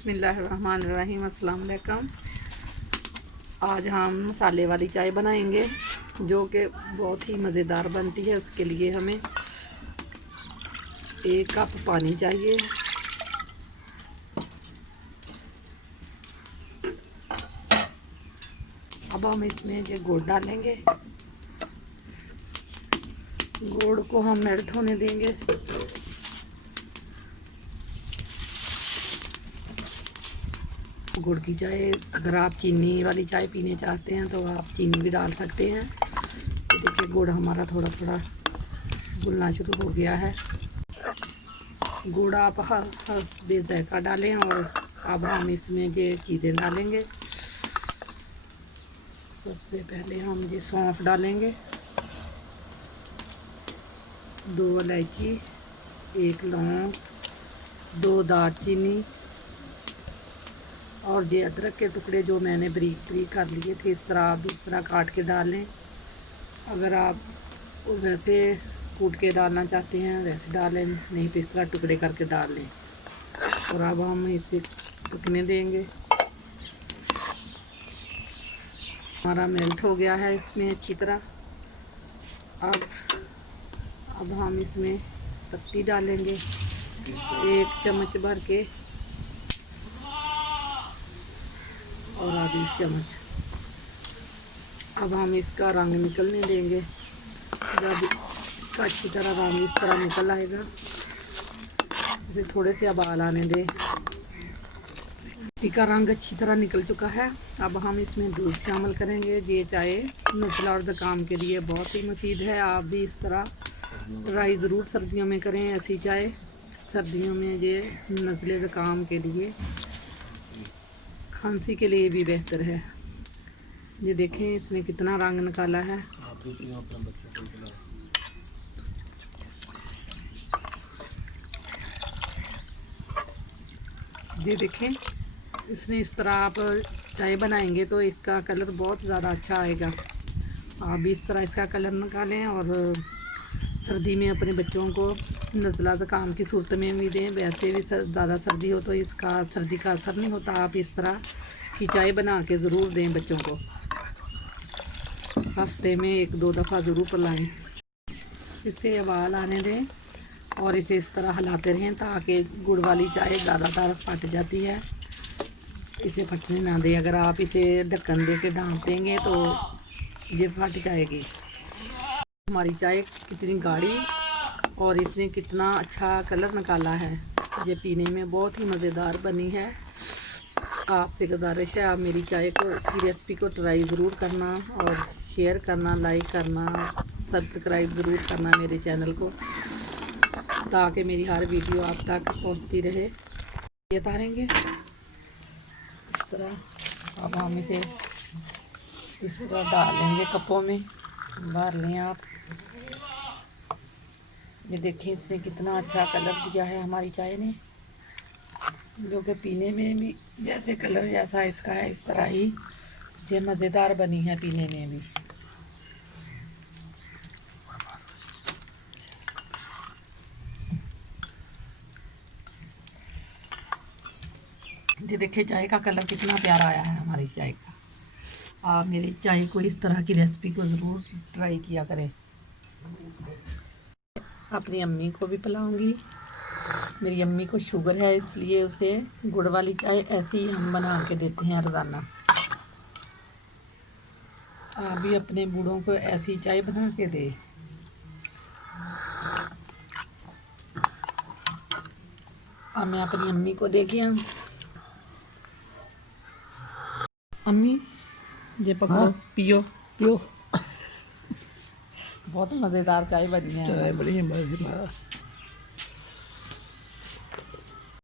बिस्मिल्लाहिर्रहमानिर्रहीम। अस्सलाम वालेकुम। आज हम मसाले वाली चाय बनाएंगे जो कि बहुत ही मज़ेदार बनती है। उसके लिए हमें 1 कप पानी चाहिए। अब हम इसमें ये गुड़ डालेंगे। गुड़ को हम मेल्ट होने देंगे। गुड़ की चाय, अगर आप चीनी वाली चाय पीने चाहते हैं तो आप चीनी भी डाल सकते हैं। तो देखिए गुड़ हमारा थोड़ा थोड़ा घुलना शुरू हो गया है। गुड़ आप हस्बे ज़ायक़ा डालें। और अब हम इसमें ये चीज़ें डालेंगे। सबसे पहले हम ये सौंफ डालेंगे, 2 इलायची, 1 लौंग, 2 दालचीनी और ये अदरक के टुकड़े जो मैंने बारीक बारीक कर लिए थे। इस तरह आप इस तरह काट के डाल लें। अगर आप वैसे कूट के डालना चाहते हैं वैसे डालें, नहीं तो इस तरह टुकड़े करके डाल लें। और अब हम इसे पकने देंगे। हमारा मेल्ट हो गया है इसमें अच्छी तरह। अब हम इसमें पत्ती डालेंगे 1 चम्मच भर के और आधी चम्मच। अब हम इसका रंग निकलने देंगे। जब इसका अच्छी तरह रंग इस तरह निकल आएगा, इसे थोड़े से उबाल आने दें। इसका रंग अच्छी तरह निकल चुका है। अब हम इसमें दूध शामिल करेंगे। ये चाय नज़ला और ज़ुकाम के लिए बहुत ही मुफीद है। आप भी इस तरह ट्राई ज़रूर सर्दियों में करें ऐसी चाय। सर्दियों में ये नज़ले ज़ुकाम के लिए, खांसी के लिए भी बेहतर है। ये देखें इसने कितना रंग निकाला है। ये देखें, इसने इस तरह आप चाय बनाएंगे तो इसका कलर बहुत ज़्यादा अच्छा आएगा। आप भी इस तरह इसका कलर निकालें और सर्दी में अपने बच्चों को नज़ला ज़ुकाम की सूरत में भी दें। वैसे भी ज़्यादा सर्दी हो तो इसका सर्दी का असर नहीं होता। आप इस तरह की चाय बना के ज़रूर दें बच्चों को। हफ्ते में 1-2 दफ़ा ज़रूर पिलाएं। इसे उबाल आने दें और इसे इस तरह हिलाते रहें ताकि गुड़ वाली चाय ज़्यादातर फट जाती है। इसे फटने ना दें। अगर आप इसे ढक्कन दे के ढाँप देंगे तो ये फट जाएगी। हमारी चाय कितनी गाढ़ी और इसने कितना अच्छा कलर निकाला है। ये पीने में बहुत ही मज़ेदार बनी है। आपसे गुजारिश है आप मेरी चाय की रेसिपी को ट्राई ज़रूर करना और शेयर करना, लाइक करना, सब्सक्राइब ज़रूर करना मेरे चैनल को, ताकि मेरी हर वीडियो आप तक पहुंचती रहे। ये तारेंगे इस तरह। अब हम इसे इस तरह डाल लेंगे कपों में, भर लें आप। ये देखें इसने कितना अच्छा कलर दिया है हमारी चाय ने, जो कि पीने में भी जैसे कलर जैसा इसका है इस तरह ही ये मज़ेदार बनी है पीने में भी। ये देखिए चाय का कलर कितना प्यारा आया है हमारी चाय का। आप मेरी चाय को इस तरह की रेसिपी को ज़रूर ट्राई किया करें। अपनी अम्मी को भी पिलाऊंगी। मेरी अम्मी को शुगर है इसलिए उसे गुड़ वाली चाय ऐसी ही हम बना के देते हैं रोज़ाना। आप भी अपने बूढ़ों को ऐसी चाय बना के दें। अब मैं अपनी अम्मी को देखे हम अम्मी ये पकड़ो। हाँ? पियो पियो। बहुत मज़ेदार चाय बनी है। चाय बड़ी मज़ेदार।